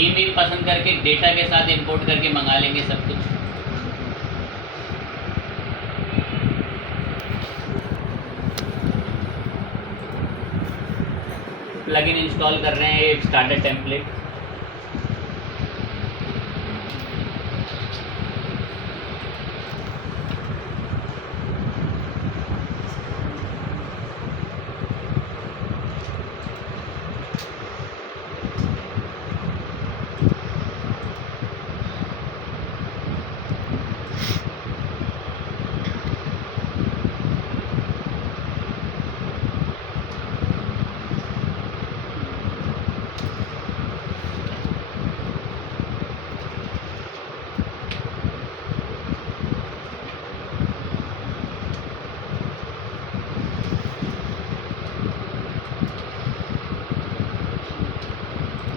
Theme भी पसंद करके डेटा के साथ इंपोर्ट करके मंगा लेंगे सब कुछ। प्लगइन इंस्टॉल कर रहे हैं, एक स्टार्टर टेम्पलेट।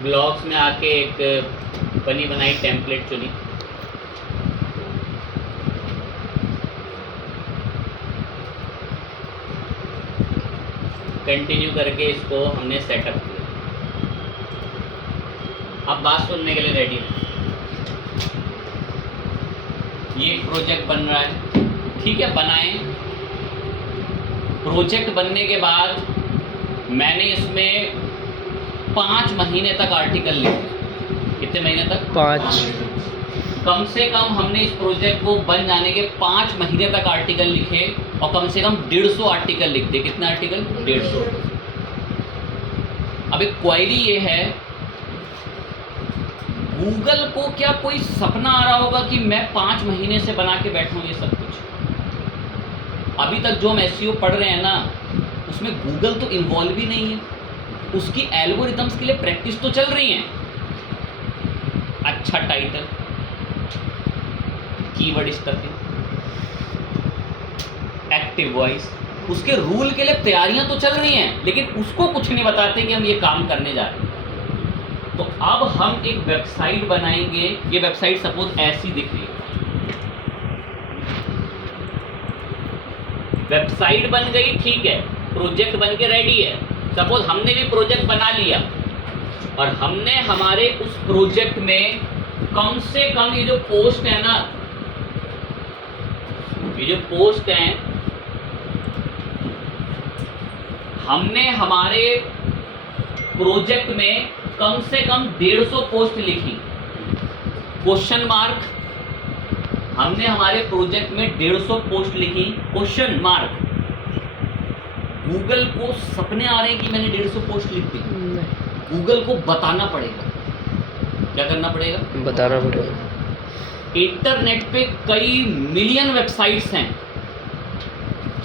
ब्लॉग्स में आके एक बनी बनाई टेम्पलेट चुनी। कंटिन्यू करके इसको हमने सेटअप किया। अब बात सुनने के लिए रेडी हैं। ये एक प्रोजेक्ट बन रहा है, ठीक है, बनाएं। प्रोजेक्ट बनने के बाद मैंने इसमें 5 महीने तक आर्टिकल लिखे। कितने महीने तक? 5। कम से कम हमने इस प्रोजेक्ट को बन जाने के 5 महीने तक आर्टिकल लिखे और कम से कम 150 आर्टिकल लिख दे। कितने आर्टिकल? 150। अब एक क्वेरी ये है, गूगल को क्या कोई सपना आ रहा होगा कि मैं 5 महीने से बना के बैठूं ये सब कुछ? अभी तक जो हम एसईओ पढ़ रहे हैं ना, उसमें गूगल तो इन्वॉल्व ही नहीं है। उसकी एल्गोरिथम्स के लिए प्रैक्टिस तो चल रही है। अच्छा title, keyword stuffing, active voice, उसके रूल के लिए तैयारियां तो चल रही हैं, लेकिन उसको कुछ नहीं बताते कि हम ये काम करने जा रहे हैं। तो अब हम एक वेबसाइट बनाएंगे। ये वेबसाइट सपोज ऐसी दिख रही है, वेबसाइट बन गई, ठीक है, प्रोजेक्ट बन के रेडी है। सपोज हमने भी प्रोजेक्ट बना लिया और हमने हमारे उस प्रोजेक्ट में कम से कम ये जो पोस्ट है ना, ये जो पोस्ट है, हमने हमारे प्रोजेक्ट में कम से कम 150 पोस्ट लिखी। क्वेश्चन मार्क, हमने हमारे प्रोजेक्ट में 150 पोस्ट लिखी, क्वेश्चन मार्क। गूगल को सपने आ रहे हैं कि मैंने 150 पोस्ट लिख दी। गूगल को बताना पड़ेगा। क्या करना पड़ेगा? बताना पड़ेगा। इंटरनेट पे कई मिलियन वेबसाइट्स हैं।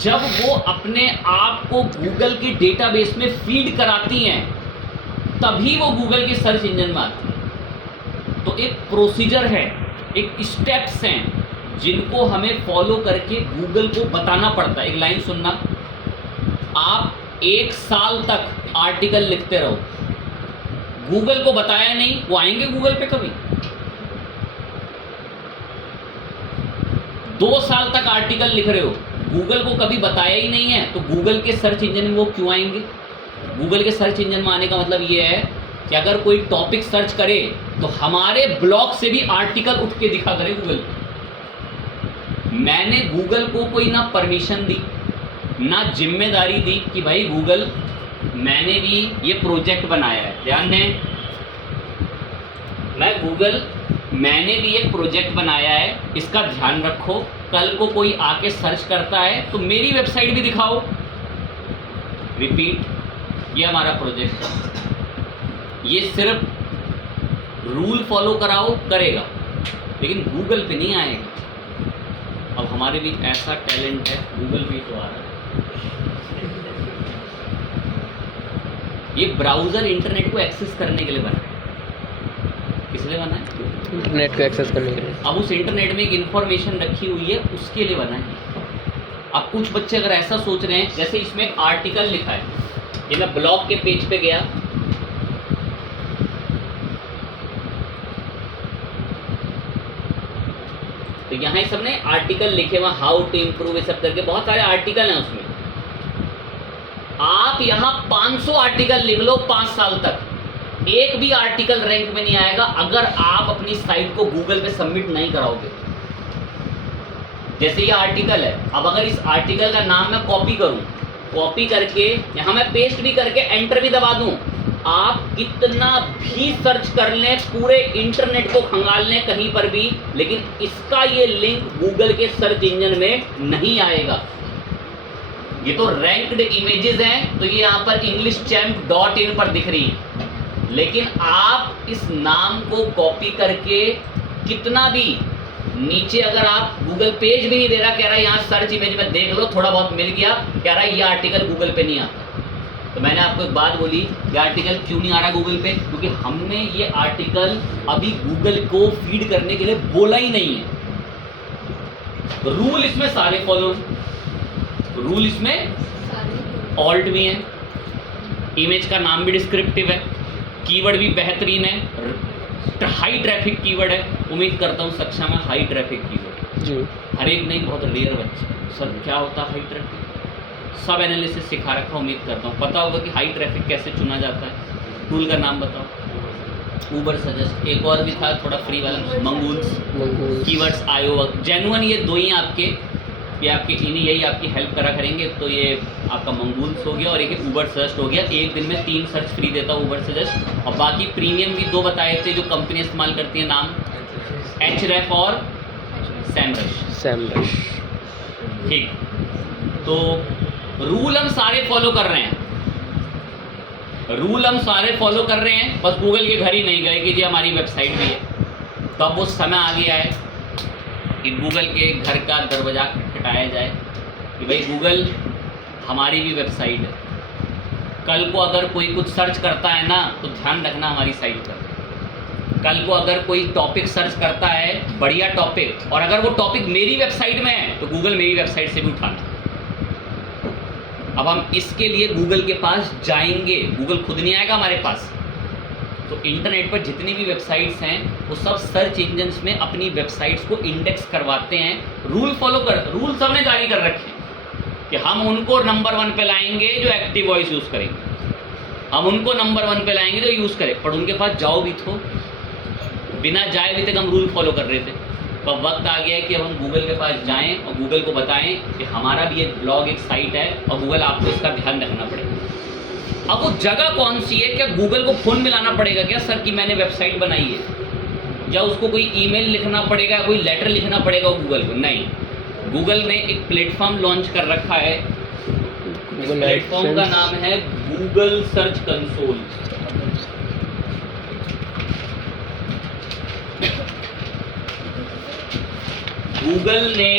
जब वो अपने आप को गूगल के डेटाबेस में फीड कराती हैं, तभी वो गूगल के सर्च इंजन में आती है। तो एक प्रोसीजर है, एक स्टेप्स हैं जिनको हमें फॉलो करके गूगल को बताना पड़ता है। एक लाइन सुनना, आप 1 साल तक आर्टिकल लिखते रहो। गूगल को बताया नहीं, वो आएंगे गूगल पे कभी? 2 साल तक आर्टिकल लिख रहे हो, गूगल को कभी बताया ही नहीं है, तो गूगल के सर्च इंजन में वो क्यों आएंगे? गूगल के सर्च इंजन में आने का मतलब ये है कि अगर कोई टॉपिक सर्च करे तो हमारे ब्लॉग से भी आर्टिकल उठ के दिखा करे गूगल पे। मैंने गूगल को कोई ना परमिशन दी, ना जिम्मेदारी दी कि भाई गूगल, मैंने भी ये प्रोजेक्ट बनाया है। ध्यान दें, मैं गूगल, मैंने भी एक प्रोजेक्ट बनाया है, इसका ध्यान रखो। कल को कोई आके सर्च करता है तो मेरी वेबसाइट भी दिखाओ। रिपीट, ये हमारा प्रोजेक्ट है। ये सिर्फ रूल फॉलो कराओ, करेगा, लेकिन गूगल पे नहीं आएगा। अब हमारे बीच ऐसा टैलेंट है, गूगल पे तो आ रहा है। ये ब्राउज़र इंटरनेट को एक्सेस करने के लिए बना है। किस लिए बना है? इंटरनेट को एक्सेस करने के लिए। अब उस इंटरनेट में एक इन्फॉर्मेशन रखी हुई है, उसके लिए बना है। अब कुछ बच्चे अगर ऐसा सोच रहे हैं, जैसे इसमें एक आर्टिकल लिखा है, ये मैं ब्लॉग के पेज पे गया, तो यहाँ इस सबने आर्टिकल लिखे हुआ, हाउ टू इम्प्रूव, ये सब करके बहुत सारे आर्टिकल हैं उसमें। आप यहाँ 500 आर्टिकल लिख लो 5 साल तक, एक भी आर्टिकल रैंक में नहीं आएगा अगर आप अपनी साइट को गूगल पे सबमिट नहीं कराओगे। जैसे ये आर्टिकल है, अब अगर इस आर्टिकल का नाम मैं कॉपी करूं, कॉपी करके यहाँ मैं पेस्ट भी करके एंटर भी दबा दूं, आप कितना भी सर्च कर लें, पूरे इंटरनेट को खंगाल लें कहीं पर भी, लेकिन इसका ये लिंक गूगल के सर्च इंजन में नहीं आएगा। ये तो रैंक्ड इमेजेस हैं, तो ये यहाँ पर englishchamp.in पर दिख रही है, लेकिन आप इस नाम को कॉपी करके कितना भी नीचे, अगर आप गूगल पेज भी नहीं दे रहा, कह रहा है यहाँ सर्च इमेज में देख लो, थोड़ा बहुत मिल गया, कह रहा है ये आर्टिकल गूगल पे नहीं आता। तो मैंने आपको एक बात बोली, ये आर्टिकल क्यों नहीं आ रहा गूगल पे? क्योंकि हमने ये आर्टिकल अभी गूगल को फीड करने के लिए बोला ही नहीं है। रूल इसमें सारे फॉलो हैं, रूल इसमें ऑल्ट भी है, इमेज का नाम भी डिस्क्रिप्टिव है, कीवर्ड भी बेहतरीन है, हाई ट्रैफिक कीवर्ड है। उम्मीद करता हूँ कक्षा में हाई ट्रैफिक कीवर्ड जी। हर एक नहीं, बहुत रेयर बच्चे सर क्या होता है हाई ट्रैफिक, सब एनालिसिस सिखा रखा। उम्मीद करता हूँ पता होगा कि हाई ट्रैफिक कैसे चुना जाता है। टूल का नाम बताओ। ऊबर सजेस्ट, एक और भी था थोड़ा फ्री वाला, मंगूल्स, कीवर्ड्स आयो, जेन्युइन, ये दो ही आपके, ये आपके इन्हीं यही आपकी हेल्प करा करेंगे। तो ये आपका मंगूल्स हो गया और एक ऊबर सजेस्ट हो गया। एक दिन में 3 सर्च फ्री देता है ऊबर सजेस्ट, और बाकी प्रीमियम भी 2 बताए थे जो कंपनी इस्तेमाल करती है, नाम Href और सैमरश। ठीक, तो रूल हम सारे फॉलो कर रहे हैं, रूल हम सारे फॉलो कर रहे हैं, बस गूगल के घर ही नहीं गए कि जी हमारी वेबसाइट भी है। तो अब वो समय आ गया है कि गूगल के घर का दरवाज़ा खटखटाया जाए कि भाई गूगल हमारी भी वेबसाइट है। कल को अगर कोई कुछ सर्च करता है ना, तो ध्यान रखना हमारी साइट पर। कल को अगर कोई टॉपिक सर्च करता है, बढ़िया टॉपिक, और अगर वो टॉपिक मेरी वेबसाइट में है, तो गूगल मेरी वेबसाइट से भी उठाना। अब हम इसके लिए गूगल के पास जाएंगे, गूगल खुद नहीं आएगा हमारे पास। तो इंटरनेट पर जितनी भी वेबसाइट्स हैं वो सब सर्च इंजन्स में अपनी वेबसाइट्स को इंडेक्स करवाते हैं। रूल फॉलो कर, रूल सबने जारी कर रखे हैं कि हम उनको नंबर 1 पे लाएंगे जो एक्टिव वॉइस यूज़ करेंगे, हम उनको नंबर 1 पे लाएंगे जो यूज़ करें। पर उनके पास जाओ भी तो, बिना जाए भी तक हम रूल फॉलो कर रहे थे। तो अब वक्त आ गया है कि अब हम गूगल के पास जाएं और गूगल को बताएं कि हमारा भी एक ब्लॉग, एक साइट है, और गूगल आपको इसका ध्यान रखना पड़ेगा। अब वो जगह कौन सी है? क्या गूगल को फ़ोन मिलाना पड़ेगा क्या सर कि मैंने वेबसाइट बनाई है, या उसको कोई ईमेल लिखना पड़ेगा, कोई लेटर लिखना पड़ेगा गूगल को? नहीं, गूगल ने एक प्लेटफॉर्म लॉन्च कर रखा है, प्लेटफॉर्म का नाम है गूगल सर्च कंसोल। गूगल ने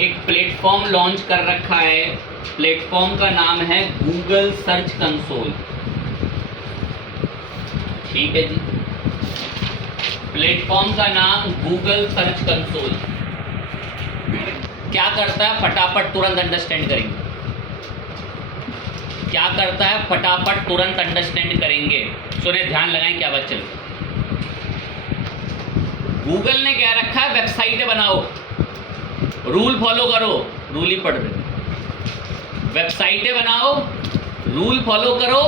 एक प्लेटफॉर्म लॉन्च कर रखा है, प्लेटफॉर्म का नाम है गूगल सर्च कंसोल। ठीक है जी, प्लेटफॉर्म का नाम गूगल सर्च कंसोल। क्या करता है? फटाफट तुरंत अंडरस्टैंड करेंगे। क्या करता है? फटाफट तुरंत अंडरस्टैंड करेंगे। सुने, ध्यान लगाएं क्या बात चल रही। गूगल ने क्या रखा है? वेबसाइटें बनाओ, रूल फॉलो करो, रूल ही पढ़ रहे। वेबसाइटें बनाओ, रूल फॉलो करो,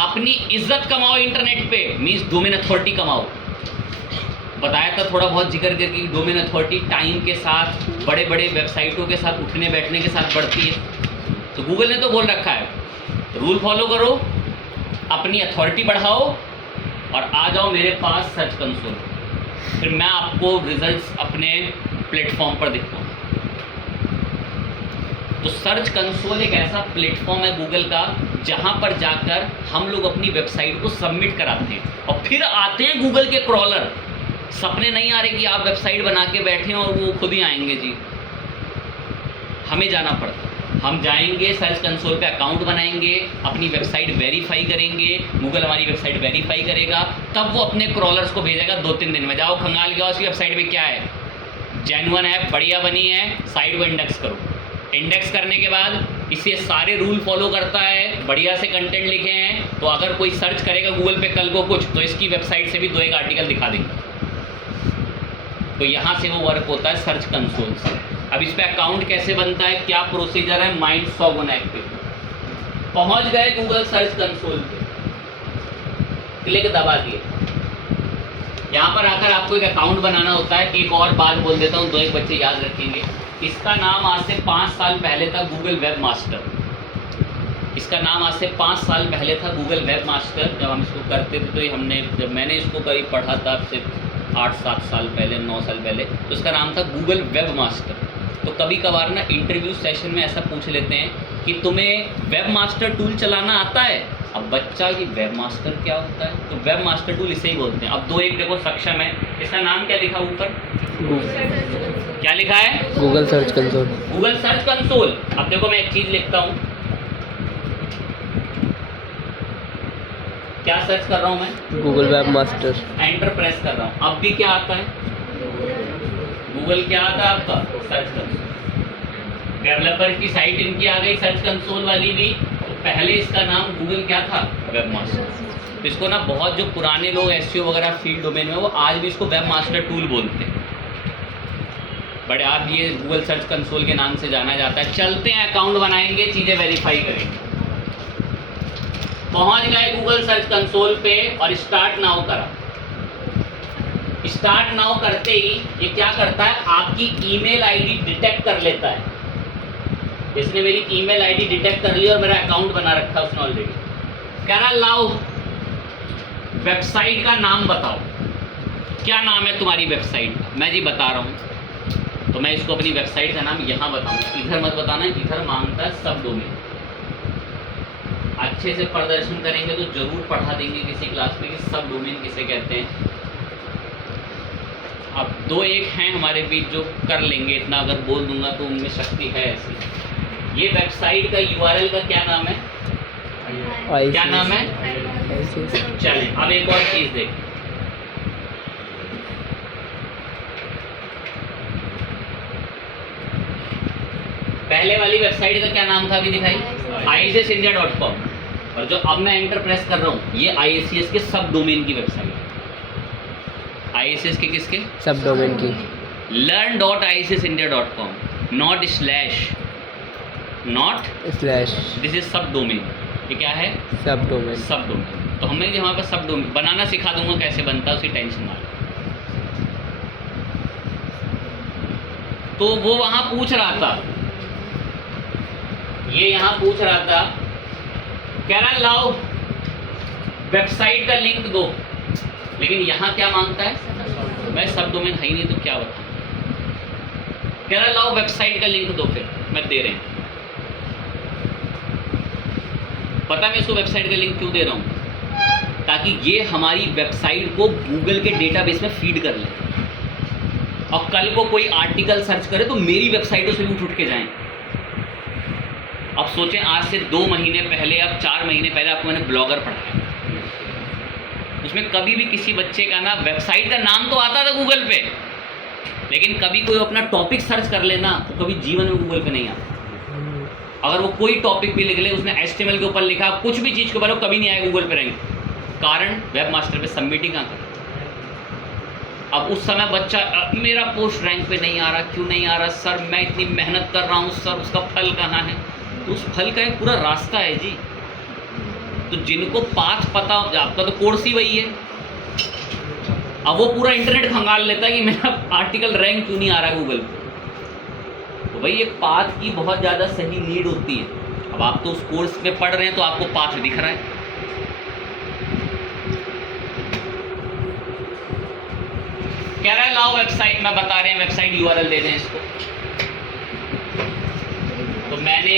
अपनी इज्जत कमाओ इंटरनेट पे, मीन्स डोमेन अथॉरिटी कमाओ। बताया था थोड़ा बहुत जिक्र करके, डोमेन अथॉरिटी टाइम के साथ, बड़े बड़े वेबसाइटों के साथ, उठने बैठने के साथ बढ़ती है। तो गूगल ने तो बोल रखा है रूल फॉलो करो, अपनी अथॉरिटी बढ़ाओ, और आ जाओ मेरे पास सर्च कंसोल, फिर मैं आपको रिजल्ट्स अपने प्लेटफॉर्म पर दिखाऊँ। तो सर्च कंसोल एक ऐसा प्लेटफॉर्म है गूगल का जहां पर जाकर हम लोग अपनी वेबसाइट को सबमिट कराते हैं, और फिर आते हैं गूगल के क्रॉलर। सपने नहीं आ रहे कि आप वेबसाइट बना के बैठे और वो खुद ही आएंगे जी, हमें जाना पड़ता। हम जाएंगे सर्च कंसोल पे, अकाउंट बनाएंगे, अपनी वेबसाइट वेरीफाई करेंगे, गूगल हमारी वेबसाइट वेरीफाई करेगा, तब वो अपने क्रॉलर्स को भेजेगा 2-3 दिन में, जाओ खंगाल के आओ उसकी वेबसाइट में क्या है, जेन्युइन है, बढ़िया बनी है, साइट को इंडेक्स करो। इंडेक्स करने के बाद इसे सारे रूल फॉलो करता है, बढ़िया से कंटेंट लिखे हैं, तो अगर कोई सर्च करेगा गूगल पे कल को कुछ, तो इसकी वेबसाइट से भी 2-1 आर्टिकल दिखा देंगे। तो यहाँ से वो वर्क होता है सर्च कंसोल से। अब इस पे अकाउंट कैसे बनता है, क्या प्रोसीजर है, माइंड सॉगोनैक पे पहुँच गए गूगल सर्च कंसोल पे। क्लिक दबा दिए। यहाँ पर आकर आपको एक अकाउंट बनाना होता है। एक और बात बोल देता हूँ, 2-1 बच्चे याद रखेंगे। इसका नाम आज से 5 साल पहले था गूगल वेब मास्टर। इसका नाम आज से 5 साल पहले था गूगल वेब मास्टर। जब हम इसको करते थे तो ये जब मैंने इसको करीब पढ़ा था आपसे 8-7 साल पहले, 9 साल पहले, तो इसका नाम था गूगल वेब मास्टर। तो कभी कभार ना इंटरव्यू सेशन में ऐसा पूछ लेते हैं कि तुम्हें वेब मास्टर टूल चलाना आता है। अब बच्चा ये वेब मास्टर क्या होता है, तो वेब मास्टर टूल इसे ही बोलते हैं। अब 2-1 देखो सक्षम है, इसका नाम क्या लिखा ऊपर, क्या लिखा है, Google search console. Google search console. अब देखो मैं एक चीज लिखता हूँ, क्या सर्च कर रहा हूँ मैं, Google web master. Enter press कर रहा हूँ। अब भी क्या आता है, गूगल क्या आता है आपका, सर्च कंसोल। डेवलपर की साइट इनकी आ गई सर्च कंसोल वाली भी। तो पहले इसका नाम गूगल क्या था, वेब मास्टर। तो इसको ना बहुत जो पुराने लोग एसईओ वगैरह फील्ड डोमेन में, वो आज भी इसको वेब मास्टर टूल बोलते हैं। बट आप ये गूगल सर्च कंसोल के नाम से जाना जाता है। चलते हैं, अकाउंट बनाएंगे, चीज़ें वेरीफाई करेंगे। पहुंच गए गूगल सर्च कंसोल पे और स्टार्ट नाउ करा। स्टार्ट नाउ करते ही ये क्या करता है, आपकी ईमेल आईडी डिटेक्ट कर लेता है। इसने मेरी ईमेल आईडी डिटेक्ट कर ली और मेरा अकाउंट बना रखा है उसने ऑलरेडी। कह रहा लाओ वेबसाइट का नाम बताओ, क्या नाम है तुम्हारी वेबसाइट का। मैं जी बता रहा हूँ। तो मैं इसको अपनी वेबसाइट का नाम यहाँ बताऊँगा, इधर मत बताना, इधर मांगता है सब डोमेन। अच्छे से प्रदर्शन करेंगे तो जरूर पढ़ा देंगे किसी क्लास में कि सब डोमेन किसे कहते हैं। अब 2-1 हैं हमारे बीच जो कर लेंगे इतना, अगर बोल दूंगा तो उनमें शक्ति है ऐसी। ये वेबसाइट का यूआरएल का क्या नाम है, क्या नाम है, चलें अब एक और चीज देखें। पहले वाली वेबसाइट का क्या नाम था अभी दिखाई, IACSindia.com। और जो अब मैं एंटर प्रेस कर रहा हूँ ये IACS के सब डोमेन की वेबसाइट है। IACS के किसके, सब डोमेन की। learn.IACSindia.com, not slash, this is सब डोमेन। ये क्या है, सब डोमेन। सब डोमेन। तो हमें यहाँ पर सब डोमेन बनाना सिखा दूंगा, कैसे बनता है उसकी टेंशन ना ले। तो वो वहाँ पूछ रहा था, ये यहाँ पूछ रहा था, कह रहा लाओ वेबसाइट का लिंक दो, लेकिन यहाँ क्या मांगता है, मैं सब डोमेन है ही नहीं तो क्या बताऊँ। कह रहा लाओ वेबसाइट का लिंक दो, फिर मैं दे रहे हैं। पता मैं इसको वेबसाइट का लिंक क्यों दे रहा हूँ, ताकि ये हमारी वेबसाइट को गूगल के डेटाबेस में फीड कर ले और कल को कोई आर्टिकल सर्च करे तो मेरी वेबसाइटों से भी उठ के जाएं। अब सोचें, आज से 2 महीने पहले, अब 4 महीने पहले आपको मैंने ब्लॉगर पढ़ाया, उसमें कभी भी किसी बच्चे का ना वेबसाइट का नाम तो आता था गूगल पे, लेकिन कभी कोई अपना टॉपिक सर्च कर लेना तो कभी जीवन में गूगल पे नहीं आता। अगर वो कोई टॉपिक भी लिख ले, उसने HTML के ऊपर लिखा, कुछ भी चीज़ के ऊपर, वो कभी नहीं आएगा गूगल पे रैंक। कारण वेब मास्टर पे सबमिटिंग कहाँ कर। अब उस समय बच्चा, मेरा पोस्ट रैंक पे नहीं आ रहा, क्यों नहीं आ रहा सर, मैं इतनी मेहनत कर रहा हूँ सर, उसका फल कहाँ है। तो उस फल का एक पूरा रास्ता है जी। तो जिनको पाथ पता, आपका तो कोर्स ही वही है, अब वो पूरा इंटरनेट खंगाल लेता है कि मेरा आर्टिकल रैंक क्यों नहीं आ रहा है गूगल पे। तो भाई एक पाथ की बहुत ज़्यादा सही नीड होती है। अब आप तो उस कोर्स में पढ़ रहे हैं तो आपको पाथ दिख रहा है। कह रहा है लाओ वेबसाइट, मैं बता रहे हैं वेबसाइट यूआरएल दे दें इसको। तो मैंने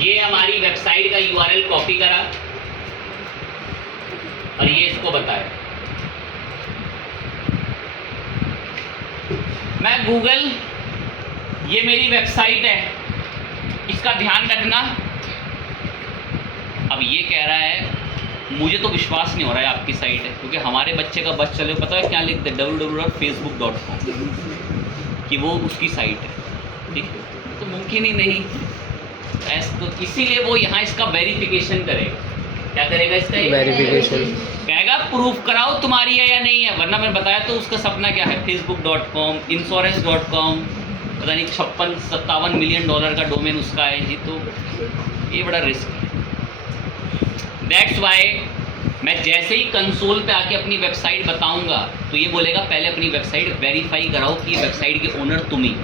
ये हमारी वेबसाइट का यूआरएल कॉपी करा और ये इसको बताया। मैं गूगल, ये मेरी वेबसाइट है, इसका ध्यान रखना। अब ये कह रहा है, मुझे तो विश्वास नहीं हो रहा है आपकी साइट है, क्योंकि हमारे बच्चे का बस चले, पता है क्या लिखते हैं, www.facebook.com, कि वो उसकी साइट है। ठीक है, तो मुमकिन ही नहीं ऐसा, तो इसीलिए वो यहाँ इसका वेरिफिकेशन करेगा। क्या करेगा इसका, वेरिफिकेशन कहेगा प्रूफ कराओ तुम्हारी है या नहीं है। वरना मैंने बताया तो उसका सपना क्या है, facebook.com, insurance.com, पता नहीं 56-57 मिलियन डॉलर का डोमेन उसका है जी। तो ये बड़ा रिस्क है। दैट्स वाई मैं जैसे ही कंसोल पे आके अपनी वेबसाइट बताऊंगा तो ये बोलेगा पहले अपनी वेबसाइट वेरीफाई कराओ कि ये वेबसाइट के ओनर तुम ही।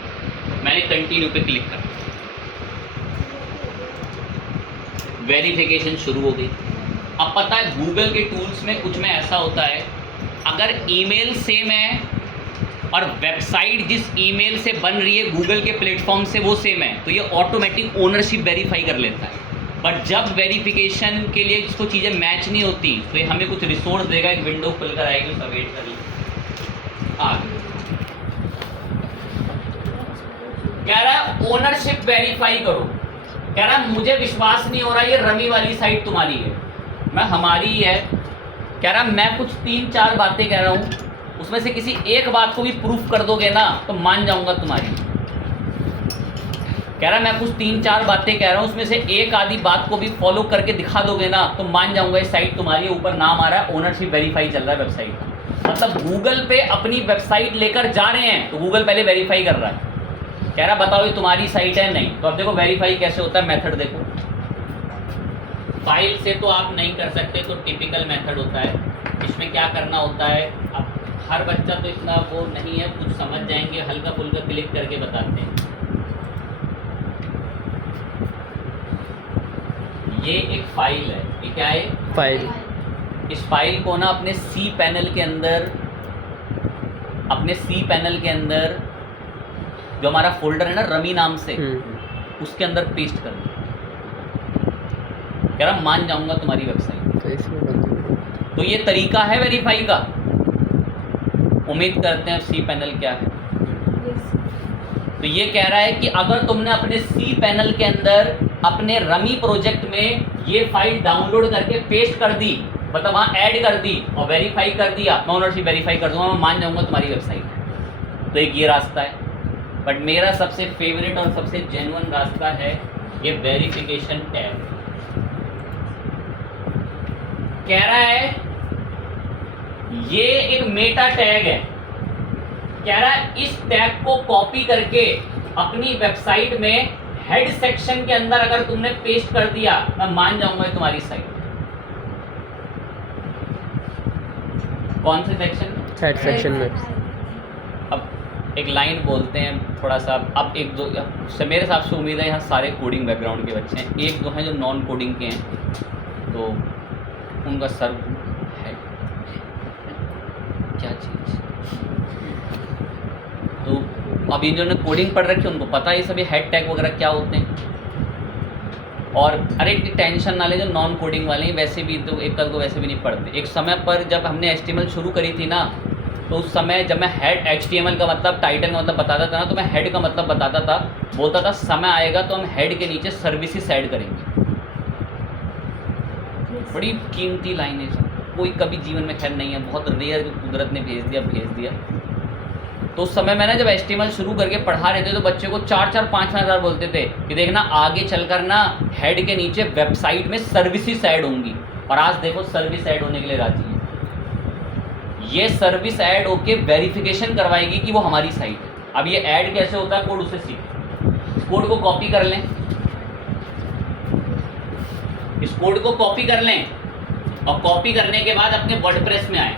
मैंने कंटिन्यू पे क्लिक कर, वेरिफिकेशन शुरू हो गई। अब पता है गूगल के टूल्स में कुछ में ऐसा होता है, अगर ईमेल सेम है और वेबसाइट जिस ईमेल से बन रही है गूगल के प्लेटफॉर्म से वो सेम है, तो ये ऑटोमेटिक ओनरशिप वेरीफाई कर लेता है। बट जब वेरिफिकेशन के लिए इसको चीज़ें मैच नहीं होती तो ये हमें कुछ रिसोर्स देगा, एक विंडो खुलकर आएगी, उसका वेट कर लीजिए। आगे कह रहा है ओनरशिप वेरीफाई करो। कह रहा है मुझे विश्वास नहीं हो रहा ये रमी वाली साइट तुम्हारी है। मैं हमारी ही है। कह रहा मैं कुछ 3-4 बातें कह रहा हूँ, उसमें से किसी एक बात को भी प्रूफ कर दोगे ना तो मान जाऊंगा तुम्हारी। कह रहा मैं कुछ 3-4 बातें कह रहा हूँ, उसमें से एक आधी बात को भी फॉलो करके दिखा दोगे ना तो मान जाऊंगा ये साइट तुम्हारी है। ऊपर नाम आ रहा है, ओनरशिप वेरीफाई चल रहा है वेबसाइट का। मतलब गूगल पे अपनी वेबसाइट लेकर जा रहे हैं तो गूगल पहले वेरीफाई कर रहा है। कह रहा बताओ ये तुम्हारी साइट है, नहीं। तो अब देखो वेरीफाई कैसे होता है, मेथड देखो। फाइल से तो आप नहीं कर सकते, तो टिपिकल मेथड होता है। इसमें क्या करना होता है, अब हर बच्चा तो इतना वो नहीं है, कुछ समझ जाएंगे, हल्का फुल्का क्लिक करके बताते हैं। ये एक फाइल है, ये क्या है, फाइल। इस फाइल को ना अपने सी पैनल के अंदर, अपने सी पैनल के अंदर जो हमारा फोल्डर है ना रमी नाम से, उसके अंदर पेस्ट कर दो। कह रहा मान जाऊंगा तुम्हारी वेबसाइट। तो इसमें तो ये तरीका है वेरीफाई का। उम्मीद करते हैं सी पैनल क्या है। तो ये कह रहा है कि अगर तुमने अपने सी पैनल के अंदर अपने रमी प्रोजेक्ट में ये फाइल डाउनलोड करके पेस्ट कर दी, मतलब वहाँ ऐड कर दी और वेरीफाई कर दिया, मैं ओनरशिप वेरीफाई कर दूंगा, मैं मान जाऊंगा तुम्हारी वेबसाइट। तो एक ये रास्ता है। बट मेरा सबसे फेवरेट और सबसे जेन्युइन रास्ता है ये वेरिफिकेशन टैब। कह रहा है ये एक मेटा टैग है। कह रहा है इस टैग को कॉपी करके अपनी वेबसाइट में हेड सेक्शन के अंदर अगर तुमने पेस्ट कर दिया, मैं मान जाऊंगा तुम्हारी साइट। कौन से सेक्शन में? हेड सेक्शन में। अब एक लाइन बोलते हैं थोड़ा सा। अब एक दो से मेरे हिसाब से उम्मीद है यहाँ सारे कोडिंग बैकग्राउंड के बच्चे हैं, एक दो हैं जो नॉन कोडिंग के हैं, तो उनका सर है क्या चीज़। तो अब जिन्होंने कोडिंग पढ़ रखी है उनको पता है ये सभी हेड टैग वगैरह क्या होते हैं। और अरे टेंशन ना ले, जो नॉन कोडिंग वाले हैं वैसे भी तो एक कल को वैसे भी नहीं पढ़ते। एक समय पर जब हमने HTML शुरू करी थी ना, तो उस समय जब मैं हेड HTML का मतलब टाइटल का मतलब बताता था ना, तो मैं हेड का मतलब बताता था, बोलता था समय आएगा तो हम हेड के नीचे सर्विसेज ऐड करेंगे। बड़ी कीमती लाइन है, कोई कभी जीवन में खैर नहीं है, बहुत रेयर जो कुदरत ने भेज दिया। तो उस समय मैंने जब HTML शुरू करके पढ़ा रहे थे तो बच्चे को 4-5 हज़ार बोलते थे कि देखना आगे चलकर ना हेड के नीचे वेबसाइट में सर्विसेज ऐड होंगी। और आज देखो सर्विस ऐड होने के लिए राजी है। ये सर्विस ऐड होके वेरिफिकेशन करवाएगी कि वो हमारी साइट है। अब ये ऐड कैसे होता है, कोड उसे सीखें। कोड को कॉपी कर लें, इस कोड को कॉपी कर लें और कॉपी करने के बाद अपने वर्डप्रेस में आए।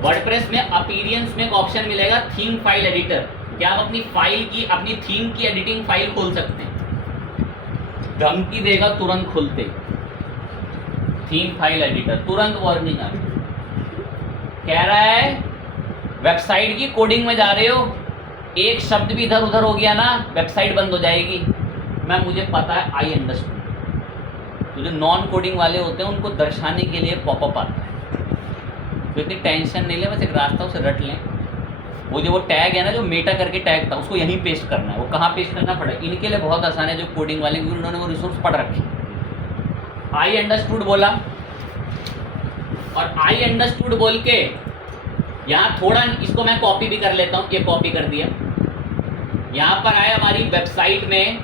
वर्डप्रेस में अपीयरेंस में एक ऑप्शन मिलेगा थीम फाइल एडिटर, क्या आप अपनी फाइल की, अपनी थीम की एडिटिंग फाइल खोल सकते हैं। धमकी देगा तुरंत खुलते, थीम फाइल एडिटर, तुरंत वार्निंग आ। कह रहा है वेबसाइट की कोडिंग में जा रहे हो, एक शब्द भी इधर उधर हो गया ना वेबसाइट बंद हो जाएगी। मुझे पता है, आई अंडरस्टूड। तो जो नॉन कोडिंग वाले होते हैं उनको दर्शाने के लिए पॉपअप आता है, तो इतनी टेंशन नहीं ले, बस एक रास्ता उसे रट लें। वो टैग है ना, जो मेटा करके टैग था, उसको यहीं पेस्ट करना है। वो कहाँ पेस्ट करना पड़ेगा, इनके लिए बहुत आसान है जो कोडिंग वाले, क्योंकि उन्होंने वो रिसोर्स पढ़ रखे। आई अंडरस्टूड बोला और आई अंडरस्टूड बोल के यहाँ थोड़ा इसको मैं कॉपी भी कर लेता हूँ। ये कॉपी कर दिया, यहाँ पर आया हमारी वेबसाइट में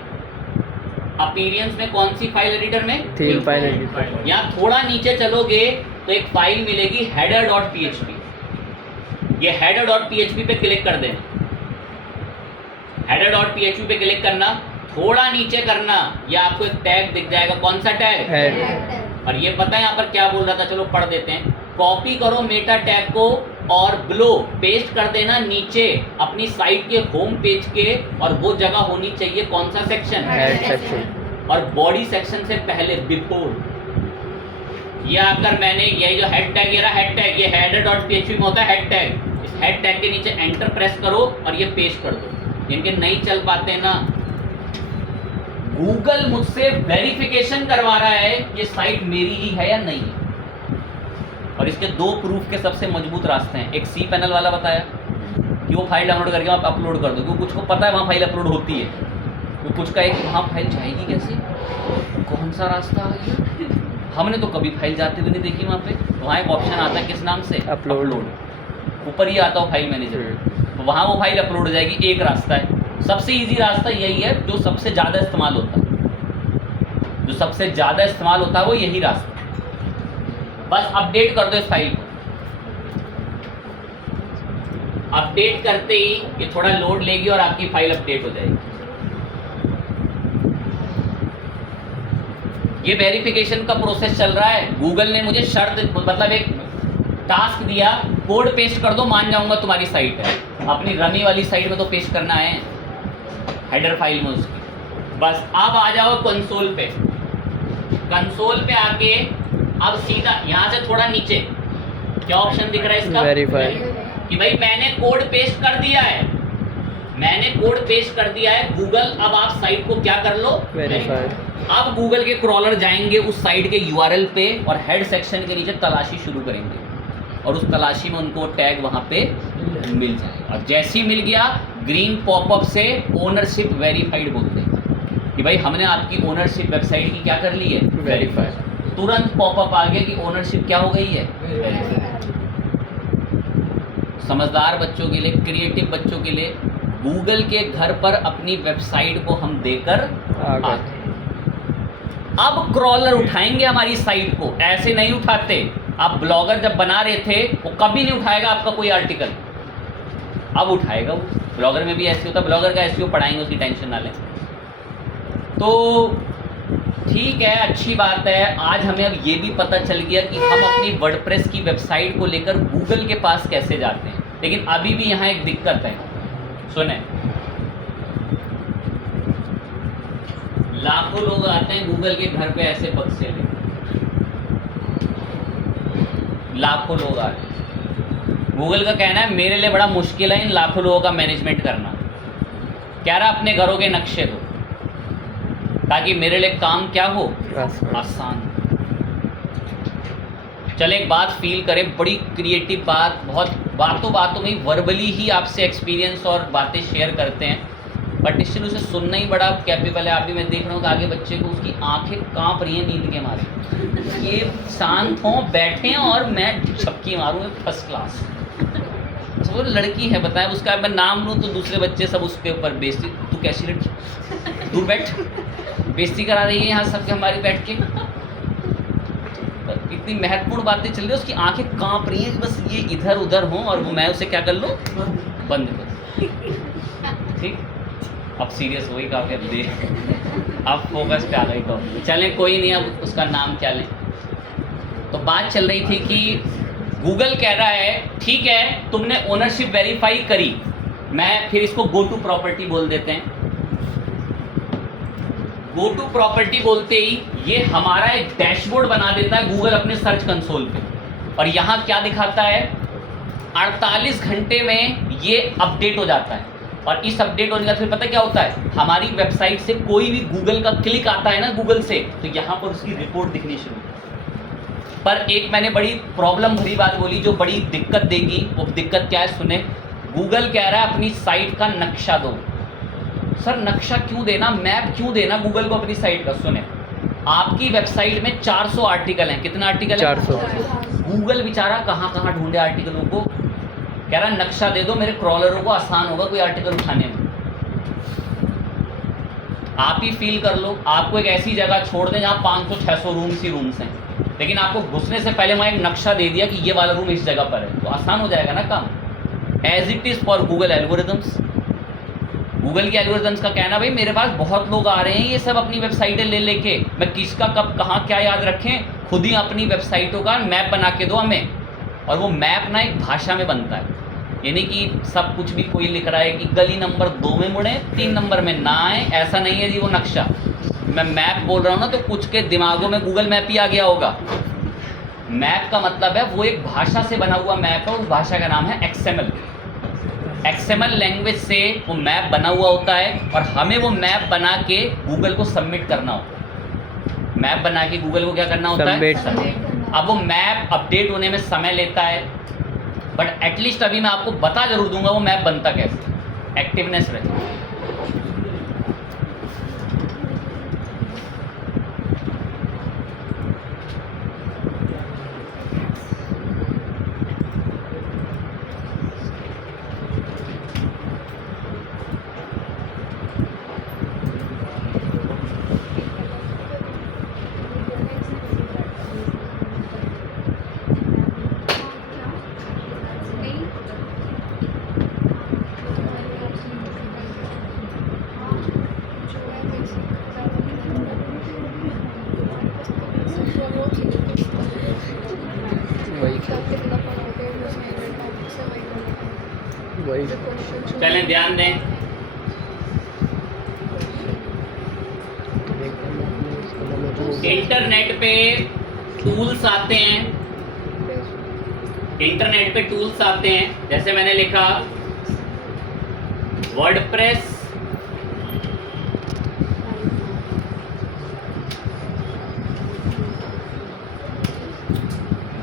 अपीयरेंस में, कौन सी फाइल एडिटर में, थीम फाइल एडिटर। यहाँ थोड़ा नीचे चलोगे तो एक फाइल मिलेगी header.php। ये header.php पे क्लिक कर देना। header.php पे क्लिक करना, थोड़ा नीचे करना, ये आपको एक टैग दिख जाएगा। कौन सा टैग, हेड। और ये पता है यहाँ पर क्या बोल रहा था, चलो पढ़ देते हैं। कॉपी करो मेटा टैग को और ब्लो पेस्ट कर देना नीचे अपनी साइट के होम पेज के, और वो जगह होनी चाहिए कौन सा सेक्शन, हेड सेक्शन। और बॉडी सेक्शन से पहले बिफोर। ये अगर मैंने ये जो हेड टैग, ये रहा हेड टैग, ये header.php में होता है हेड टैग, इस हेड टैग के नीचे एंटर प्रेस करो और ये पेस्ट कर दो। इनके नहीं चल पाते ना, गूगल मुझसे वेरिफिकेशन करवा रहा है ये साइट मेरी ही है या नहीं है। और इसके दो प्रूफ के सबसे मजबूत रास्ते हैं। एक सी पैनल वाला बताया कि वो फाइल डाउनलोड करके आप अपलोड कर दो, क्योंकि कुछ को पता है वहाँ फाइल अपलोड होती है, तो कुछ का एक वहाँ फाइल जाएगी कैसे, कौन सा रास्ता है, हमने तो कभी फाइल जाते हुए नहीं देखी वहाँ पे। वहाँ एक ऑप्शन आता है किस नाम से, अपलोड। ऊपर ही आता हो फाइल मैनेजर, तो वहाँ वो फाइल अपलोड हो जाएगी। एक रास्ता है, सबसे इजी रास्ता यही है, जो सबसे ज़्यादा इस्तेमाल होता है, जो सबसे ज़्यादा इस्तेमाल होता है वो यही रास्ता। बस अपडेट कर दो इस फाइल को, अपडेट करते ही ये थोड़ा लोड लेगी और आपकी फाइल अपडेट हो जाएगी। ये वेरिफिकेशन का प्रोसेस चल रहा है। गूगल ने मुझे शर्त, मतलब एक टास्क दिया, कोड पेस्ट कर दो मान जाऊंगा तुम्हारी साइट है। अपनी रमी वाली साइट में तो पेस्ट करना है हेडर फाइल में उसकी। बस अब आ जाओ कंसोल पे, कंसोल पे आके अब सीधा यहाँ से थोड़ा नीचे क्या ऑप्शन दिख रहा है इसका, वेरीफाई, कि भाई मैंने कोड पेस्ट कर दिया है, मैंने कोड पेस्ट कर दिया है। गूगल अब आप साइट को क्या कर लो, वेरीफाई। अब गूगल के क्रॉलर जाएंगे उस साइट के यूआरएल पे और हेड सेक्शन के नीचे तलाशी शुरू करेंगे, और उस तलाशी में उनको टैग वहाँ पे मिल जाएगा। और जैसे ही मिल गया, ग्रीन पॉपअप से ओनरशिप वेरीफाइड बोल देगा कि भाई हमने आपकी ओनरशिप वेबसाइट की क्या कर ली है, वेरीफाई। तुरंत पॉपअप आ गया कि ओनरशिप क्या हो गई है, समझदार बच्चों के लिए, क्रिएटिव बच्चों के लिए, गूगल के घर पर अपनी वेबसाइट को हम देकर आ गए। अब क्रॉलर उठाएंगे हमारी साइट को, ऐसे नहीं उठाते। आप ब्लॉगर जब बना रहे थे वो कभी नहीं उठाएगा आपका कोई आर्टिकल, अब उठाएगा वो। ब्लॉगर में भी ऐसे होता है, ब्लॉगर का एसईओ पढ़ाएंगे, उसकी टेंशन ना लें। तो ठीक है, अच्छी बात है। आज हमें अब ये भी पता चल गया कि हम अपनी वर्डप्रेस की वेबसाइट को लेकर गूगल के पास कैसे जाते हैं। लेकिन अभी भी यहाँ एक दिक्कत है, सुने, लाखों लोग आते हैं गूगल के घर पे ऐसे बक्से लेकर, लाखों लोग आ रहे हैं। गूगल का कहना है मेरे लिए बड़ा मुश्किल है इन लाखों लोगों का मैनेजमेंट करना। कह रहा अपने घरों के नक्शे दो ताकि मेरे लिए काम क्या हो, आसान। चले एक बात फील करें, बड़ी क्रिएटिव बात, बहुत बातों में वर्बली ही आपसे एक्सपीरियंस और बातें शेयर करते हैं, बट स्टिल उसे सुनना ही बड़ा कैपेबल है। आप भी मैं देख रहा हूँ कि आगे बच्चे को उसकी आंखें कांप रही हैं नींद के मारे, ये शांत हों बैठे हैं और मैं छक्की मारूँ फर्स्ट क्लास। तो वो लड़की है, बताएं, उसका मैं नाम लूँ तो दूसरे बच्चे सब उसके ऊपर बेइज्जती, तू कैसी लड़की, दूर बैठ, बेइज्जती करा रही है यहाँ सबके हमारी बैठ के। इतनी महत्वपूर्ण बातें चल रही है, उसकी आंखें कांप रही हैं, बस ये इधर उधर हों और वो मैं उसे क्या कर लूँ, बंद कर। ठीक, अब सीरियस हो ही काफ़ी, अब दे अब फोकस पे आ गई। तो चलें कोई नहीं, अब उसका नाम क्या लें। तो बात चल रही थी कि गूगल कह रहा है ठीक है तुमने ओनरशिप वेरीफाई करी, मैं फिर इसको गो टू प्रॉपर्टी बोल देते हैं। गो टू प्रॉपर्टी बोलते ही ये हमारा एक डैशबोर्ड बना देता है गूगल अपने सर्च कंसोल पे, और यहाँ क्या दिखाता है, 48 घंटे में ये अपडेट हो जाता है। और इस अपडेट होने का फिर पता क्या होता है, हमारी वेबसाइट से कोई भी गूगल का क्लिक आता है ना गूगल से, तो यहाँ पर उसकी रिपोर्ट दिखनी शुरू होती है। पर एक मैंने बड़ी प्रॉब्लम भरी बात बोली जो बड़ी दिक्कत देगी, वो दिक्कत क्या है सुने। गूगल कह रहा है अपनी साइट का नक्शा दो। सर नक्शा क्यों देना, मैप क्यों देना गूगल को अपनी साइट का। सुने, आपकी वेबसाइट में 400 आर्टिकल हैं, कितना आर्टिकल है, 400। गूगल बेचारा कहाँ कहाँ ढूंढे आर्टिकलों को, कह रहा नक्शा दे दो, मेरे क्रॉलरों को आसान होगा कोई आर्टिकल उठाने में। आप ही फील कर लो, आपको एक ऐसी जगह छोड़ दें जहाँ 500-600 रूम्स ही रूम्स हैं, लेकिन आपको घुसने से पहले वहाँ एक नक्शा दे दिया कि ये वाला रूम इस जगह पर है, तो आसान हो जाएगा ना काम। As it is for Google algorithms. Google के एल्गोरिदम्स का कहना भाई मेरे पास बहुत लोग आ रहे हैं, ये सब अपनी वेबसाइटें ले लेके, मैं किसका कब कहाँ क्या याद रखें, खुद ही अपनी वेबसाइटों का मैप बना के दो हमें, और वो मैप ना एक भाषा में बनता है, यानी कि सब कुछ भी कोई लिख रहा है कि गली नंबर 2 में मुड़े 3 नंबर में ना आए, ऐसा नहीं है जी वो नक्शा। मैं मैप बोल रहा हूँ ना तो कुछ के दिमागों में गूगल मैप ही आ गया होगा। मैप का मतलब है वो एक भाषा से बना हुआ मैप है, उस भाषा का नाम है XML। XML लैंग्वेज से वो मैप बना हुआ होता है और हमें वो मैप बना के गूगल को सबमिट करना होता है। मैप बना के गूगल को क्या करना होता है? Submit। अब वो मैप अपडेट होने में समय लेता है, बट एटलीस्ट अभी मैं आपको बता जरूर दूंगा वो मैप बनता कैसे, एक्टिवनेस रहे। वही चलें ध्यान दें, इंटरनेट पे टूल्स आते हैं, इंटरनेट पे टूल्स आते हैं, जैसे मैंने लिखा WordPress,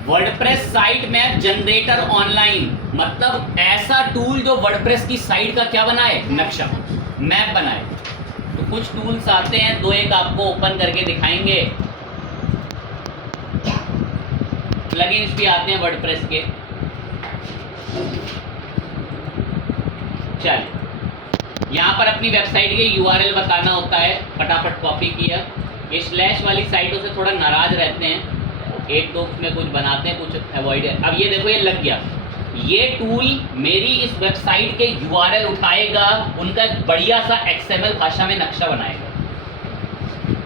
WordPress site map generator online, मतलब ऐसा टूल जो वर्डप्रेस की साइट का क्या बनाए, नक्शा, मैप बनाए। तो कुछ टूल्स आते हैं, दो एक आपको ओपन करके दिखाएंगे। प्लगइन्स भी आते हैं वर्डप्रेस के। चलिए, यहाँ पर अपनी वेबसाइट के URL बताना होता है, फटाफट कॉपी किया। ये स्लैश वाली साइटों से थोड़ा नाराज रहते हैं, एक दो में कुछ बनाते हैं, कुछ अवॉइड है। अब ये देखो, ये लग गया। ये टूल मेरी इस वेबसाइट के URL उठाएगा, उनका एक बढ़िया सा XML भाषा में नक्शा बनाएगा।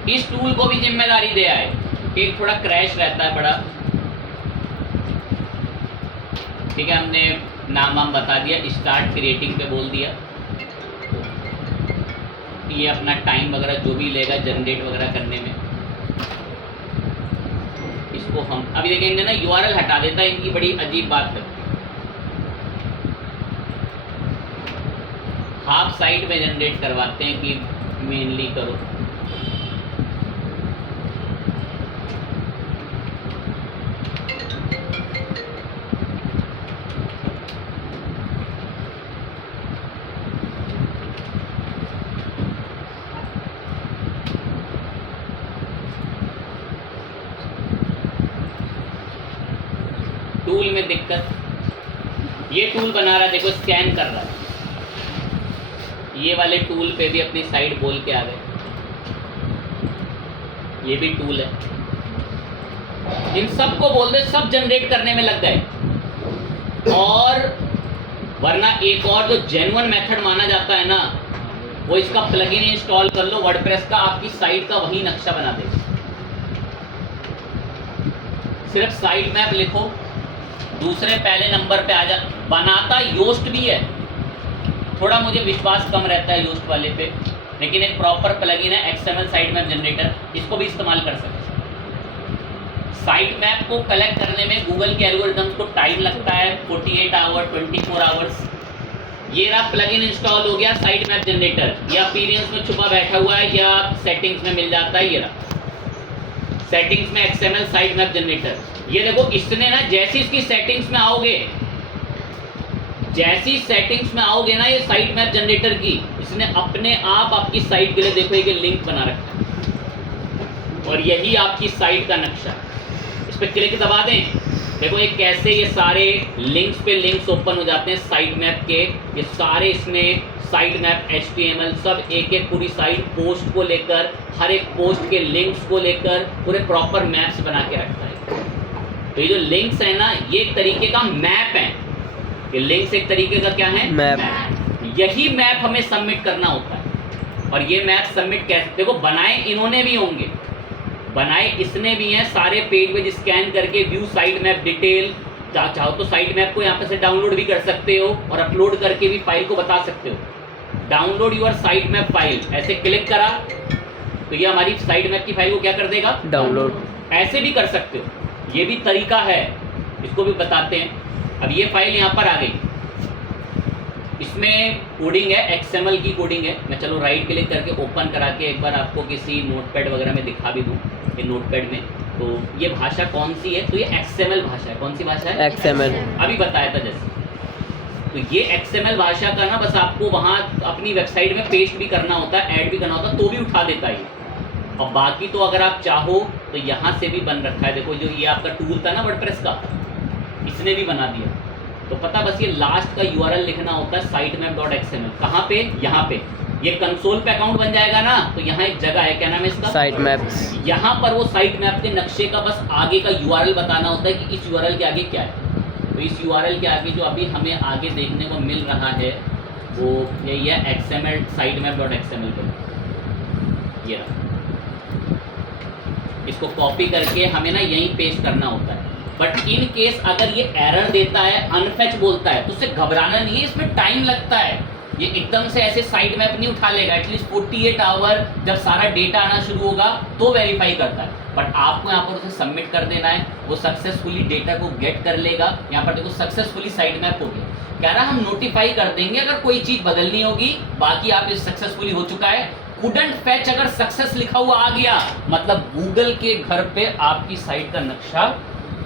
इस टूल को भी जिम्मेदारी दे आए, एक थोड़ा क्रैश रहता है बड़ा, ठीक है, हमने नाम वाम बता दिया, स्टार्ट क्रिएटिंग पे बोल दिया। ये अपना टाइम वगैरह जो भी लेगा जनरेट वगैरह करने में, इसको हम अभी देखेंगे ना, URL हटा देता है, इनकी बड़ी अजीब बात है। हाफ साइट में जनरेट करवाते हैं कि मेनली करो। टूल में दिक्कत, ये टूल बना रहा है, देखो स्कैन कर रहा है। ये वाले टूल पे भी अपनी साइट बोल के आ गए, ये भी टूल है। इन सबको बोल दे, सब जनरेट करने में लग गए। और वरना एक और जो जेन्युइन मेथड माना जाता है ना, वो इसका प्लगइन इंस्टॉल कर लो वर्डप्रेस का, आपकी साइट का वही नक्शा बना देगा। सिर्फ साइट मैप लिखो, दूसरे पहले नंबर पे आ जा। बनाता योस्ट भी है, थोड़ा मुझे विश्वास कम रहता है योस्ट वाले पे, लेकिन एक प्रॉपर प्लगइन है XML साइट मैप जनरेटर, इसको भी इस्तेमाल कर सकते हैं। साइट मैप को कलेक्ट करने में गूगल के एल्गोरिथम्स को टाइम लगता है, 48 आवर, 24 आवर्स। ये रहा प्लगइन इंस्टॉल हो गया साइट मैप जनरेटर, या अपीयरेंस में छुपा बैठा हुआ है या सेटिंग्स में मिल जाता है। ये रहा सेटिंग्स में XML साइट मैप जनरेटर। ये देखो, इसने ना जैसे इसकी सेटिंग्स में आओगे, जैसी सेटिंग्स में आओगे ना ये साइट मैप जनरेटर की, इसने अपने आप आपकी साइट के लिए देखो एक लिंक बना रखा है, और यही आपकी साइट का नक्शा। इस पर क्लिक दबा दें, देखो ये कैसे ये सारे लिंक्स पे लिंक्स ओपन हो जाते हैं साइट मैप के। ये सारे इसमें साइट मैप HTML सब एक एक पूरी साइट पोस्ट को लेकर, हर एक पोस्ट के लिंक्स को लेकर पूरे प्रॉपर मैप्स बना के रखता है। तो ये जो लिंक्स है ना, ये एक तरीके का मैप है। ये लिंक्स एक तरीके का क्या है, मैप। यही मैप हमें सबमिट करना होता है। और ये मैप सबमिट कैसे, देखो बनाए इन्होंने भी होंगे, बनाए इसने भी हैं सारे पेज वेज स्कैन करके व्यू साइट मैप डिटेल। चाहो तो साइट मैप को यहाँ पे से डाउनलोड भी कर सकते हो और अपलोड करके भी फाइल को बता सकते हो। Download your site map file, ऐसे क्लिक करा तो ये हमारी साइट मैप की फाइल को क्या कर देगा, डाउनलोड। ऐसे भी कर सकते हो, ये भी तरीका है, इसको भी बताते हैं। अब ये फाइल यहाँ पर आ गई, इसमें कोडिंग है, XML की कोडिंग है। मैं चलो राइट क्लिक करके ओपन करा के एक बार आपको किसी नोटपैड वगैरह में दिखा भी दूँ, ये नोटपैड में। तो ये भाषा कौन सी है, तो ये XML भाषा है। कौन सी भाषा है, XML। अभी बताया था जैसे। तो ये XML भाषा का ना बस आपको वहाँ अपनी वेबसाइट में पेस्ट भी करना होता है, ऐड भी करना होता है, तो भी उठा देता है। और बाकी तो अगर आप चाहो तो यहाँ से भी बन रखा है, देखो जो ये आपका टूल था ना वर्डप्रेस का, इसने भी बना दिया। तो पता बस ये लास्ट का URL लिखना होता है sitemap.xml। कहाँ पे, यहाँ पे। ये कंसोल पे अकाउंट बन जाएगा ना, तो यहाँ एक जगह है, क्या नाम है इसका, साइट मैप्स। यहाँ पर वो साइट मैप के नक्शे का बस आगे का URL बताना होता है कि इस URL के आगे क्या है। तो इस URL के आगे जो अभी हमें आगे देखने को मिल रहा है वो यही है, XML sitemap.xml पे। ये रहा, इसको कॉपी करके हमें ना यहीं पेस्ट करना होता है। बट इन केस अगर ये एरर देता है, अनफेच बोलता है, तो उससे घबराना नहीं है, इसमें टाइम लगता है। ये एकदम से ऐसे साइट मैप नहीं उठा लेगा, एटलीस्ट 48 आवर जब सारा डेटा आना शुरू होगा तो वेरीफाई करता है। बट आपको यहाँ पर उसे सबमिट कर देना है, वो सक्सेसफुली डेटा को गेट कर लेगा। यहाँ पर देखो सक्सेसफुली साइट मैप हो गया, कह रहा हम नोटिफाई कर देंगे अगर कोई चीज़ बदलनी होगी, बाकी आप ये सक्सेसफुली हो चुका है। कुडंट फैच अगर सक्सेस लिखा हुआ आ गया, मतलब गूगल के घर पे आपकी साइट का नक्शा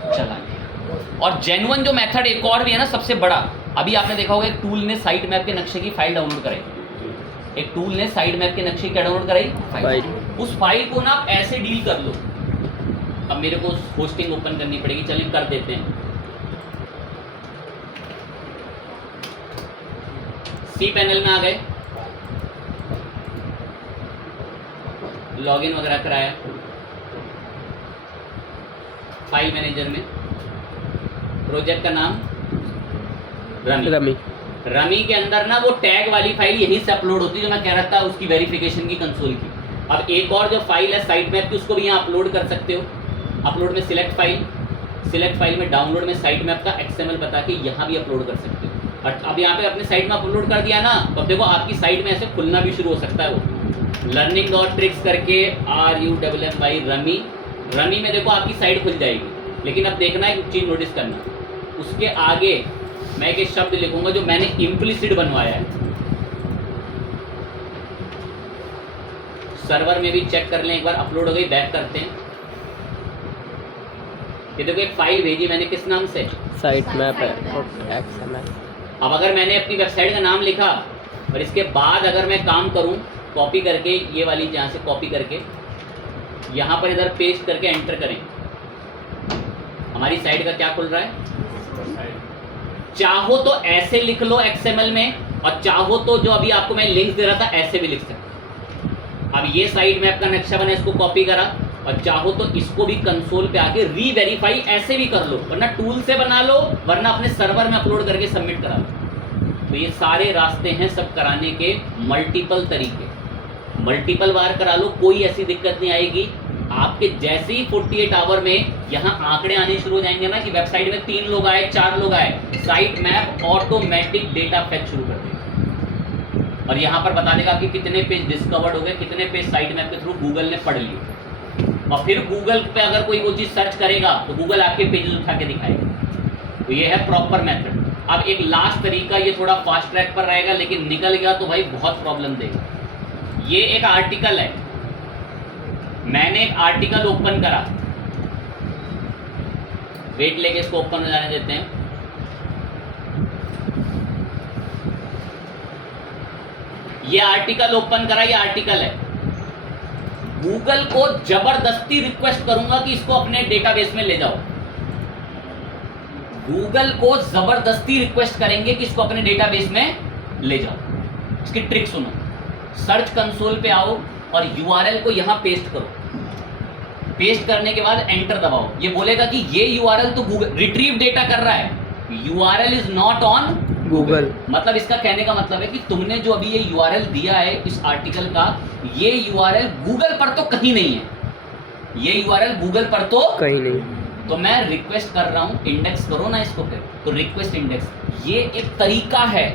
चला गया। और जेन्युइन जो मेथड एक और भी है ना सबसे बड़ा, अभी आपने देखा होगा एक टूल ने साइट मैप के नक्शे की फाइल डाउनलोड कराई, एक टूल ने साइट मैप के नक्शे क्या डाउनलोड कराई, फाइल। उस फाइल को ना आप ऐसे डील कर लो। अब मेरे को होस्टिंग ओपन करनी पड़ेगी, चलिए कर देते हैं। सी पैनल में आ गए, लॉगिन वगैरह कराया, फाइल मैनेजर में प्रोजेक्ट का नाम रमी के अंदर ना वो टैग वाली फाइल यहीं से अपलोड होती है जो मैं कह रहा था उसकी वेरिफिकेशन की कंसोल की। अब एक और जो फाइल है साइट मैप की, उसको भी यहाँ अपलोड कर सकते हो। अपलोड में सिलेक्ट फाइल में डाउनलोड में साइट मैप का XML बता के यहाँ भी अपलोड कर सकते हो। और अब यहाँ पे अपने साइट में अपलोड कर दिया ना, तो अब देखो आपकी साइट में ऐसे खुलना भी शुरू हो सकता है। वो learning.tricks करके RUMMY रमी में देखो आपकी साइट खुल जाएगी। लेकिन अब देखना है एक चीज़ नोटिस करना, उसके आगे मैं एक शब्द लिखूंगा जो मैंने इम्प्लिसिट बनवाया है। सर्वर में भी चेक कर लें एक बार, अपलोड हो गई, बैक करते हैं। ये देखो एक फाइल भेजी मैंने, किस नाम से, साइट मैप XML। अब अगर मैंने अपनी वेबसाइट का नाम लिखा और इसके बाद अगर मैं काम करूं कॉपी करके, ये वाली यहाँ से कॉपी करके यहाँ पर इधर पेस्ट करके एंटर करें, हमारी साइट का क्या खुल रहा है। चाहो तो ऐसे लिख लो XML में, और चाहो तो जो अभी आपको मैं लिंक दे रहा था ऐसे भी लिख सकते। अब ये साइट मैप का नक्शा बना, इसको कॉपी करा, और चाहो तो इसको भी कंसोल पे आके री वेरीफाई ऐसे भी कर लो, वरना टूल से बना लो, वरना अपने सर्वर में अपलोड करके सबमिट करा लो। तो ये सारे रास्ते हैं सब कराने के, मल्टीपल तरीके, मल्टीपल बार करा लो, कोई ऐसी दिक्कत नहीं आएगी। आपके जैसे ही 48 आवर में यहाँ आंकड़े आने शुरू हो जाएंगे ना कि वेबसाइट में 3 लोग आए, 4 लोग आए, site map automatic data fetch शुरू कर देगा। और यहाँ पर बता देगा कि कितने पेज डिस्कवर्ड हो गए, कितने पेज साइट मैप के थ्रू गूगल ने पढ़ लिए। और फिर गूगल पे अगर कोई वो चीज़ सर्च करेगा तो गूगल आपके पेजेस उठा के दिखाएगा। तो ये है प्रॉपर मेथड। अब एक लास्ट तरीका, ये थोड़ा फास्ट ट्रैक पर रहेगा, लेकिन निकल गया तो भाई बहुत प्रॉब्लम देगा। ये एक आर्टिकल है, मैंने एक आर्टिकल ओपन करा, वेट लेके इसको ओपन हो जाने देते हैं। ये आर्टिकल ओपन करा, ये आर्टिकल है। गूगल को जबरदस्ती रिक्वेस्ट करूंगा कि इसको अपने डेटाबेस में ले जाओ। गूगल को जबरदस्ती रिक्वेस्ट करेंगे कि इसको अपने डेटाबेस में ले जाओ। इसकी ट्रिक सुनो, सर्च कंसोल पे आओ और URL को यहां पेस्ट करो। पेस्ट करने के बाद एंटर दबाओ। ये बोलेगा कि ये URL तो गूगल रिट्रीव डेटा कर रहा है, URL is not on Google. मतलब इसका कहने का मतलब है कि तुमने जो अभी ये URL दिया है इस आर्टिकल का, ये URL गूगल पर तो कहीं नहीं है। ये यूआरएल गूगल पर तो कहीं नहीं। तो मैं रिक्वेस्ट कर रहा हूँ इंडेक्स करो ना इसको, फिर तो रिक्वेस्ट इंडेक्स ये एक तरीका है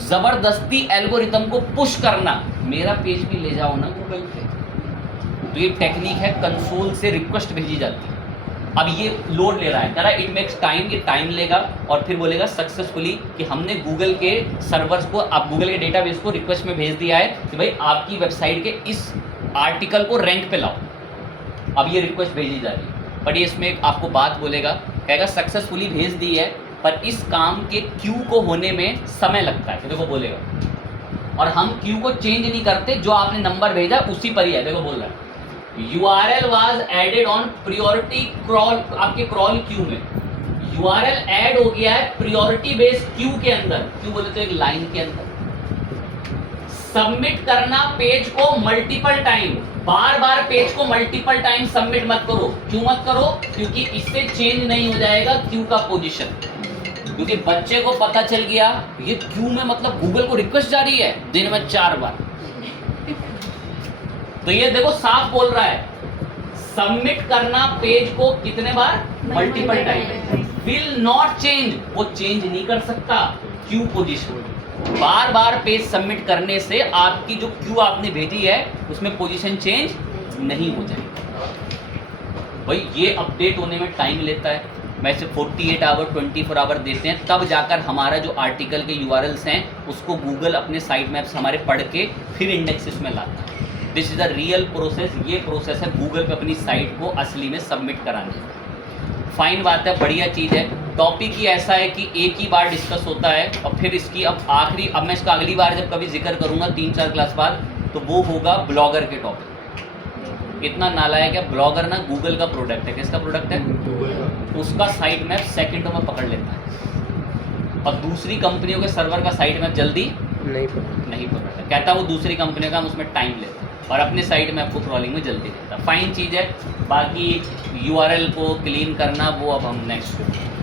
जबरदस्ती एल्गोरिथम को पुश करना, मेरा पेज भी ले जाओ ना गूगल पे। तो ये टेक्निक है, कंसोल से रिक्वेस्ट भेजी जाती है। अब ये लोड ले रहा है, कह रहा है इट मेक्स टाइम, ये टाइम लेगा और फिर बोलेगा सक्सेसफुली कि हमने गूगल के सर्वर्स को, आप गूगल के डेटाबेस को रिक्वेस्ट में भेज दिया है कि भाई आपकी वेबसाइट के इस आर्टिकल को रैंक पे लाओ। अब ये रिक्वेस्ट भेजी जा रही है, बट ये इसमें एक आपको बात बोलेगा, कहेगा सक्सेसफुली भेज दी है, पर इस काम के क्यू को होने में समय लगता है, देखो बोलेगा। और हम क्यू को चेंज नहीं करते, जो आपने नंबर भेजा उसी पर ही है, देखो बोल रहा है URL was added on priority crawl, आपके क्रॉल क्यू में URL ऐड हो गया है प्रियोरिटी बेस क्यू के अंदर, क्यू बोले तो एक लाइन के अंदर। सबमिट करना पेज को मल्टीपल टाइम, बार बार पेज को मल्टीपल टाइम सबमिट मत करो। क्यों मत करो? क्योंकि इससे चेंज नहीं हो जाएगा क्यू का पोजीशन, क्योंकि बच्चे को पता चल गया ये क्यू में मतलब गूगल को रिक्वेस्ट जा रही है दिन में 4 बार। तो ये देखो साफ बोल रहा है सबमिट करना पेज को कितने बार? Multiple time. Will not change, वो चेंज नहीं कर सकता क्यू पोजीशन। बार बार पेज सबमिट करने से आपकी जो क्यू आपने भेजी है उसमें पोजीशन चेंज नहीं हो जाएगी। भाई ये अपडेट होने में टाइम लेता है, वैसे 48 आवर 24 आवर देते हैं, तब जाकर हमारा जो आर्टिकल के यूआरएल्स हैं उसको गूगल अपने साइट मैप्स हमारे पढ़ के फिर इंडेक्सेस में लाता है। This is a real process, ये प्रोसेस है गूगल पे अपनी साइट को असली में सबमिट कराने। फाइन बात है, बढ़िया चीज़ है। टॉपिक ही ऐसा है कि एक ही बार डिस्कस होता है और फिर इसकी अब मैं इसका अगली बार जब कभी जिक्र करूँगा 3-4 क्लास बाद, तो वो होगा ब्लॉगर के टॉपिक। इतना नालायक है ब्लॉगर ना, गूगल का प्रोडक्ट है। किसका प्रोडक्ट है? उसका साइट मैप सेकंडों में पकड़ लेता है और दूसरी कंपनियों के सर्वर का साइट मैप जल्दी नहीं पकड़ता। कहता है वो दूसरी कंपनियों का, हम उसमें टाइम लेते हैं और अपने साइट में आपको क्रॉलिंग में जल्दी देता। फाइन चीज़ है। बाकी यूआरएल को क्लीन करना वो अब हम नेक्स्ट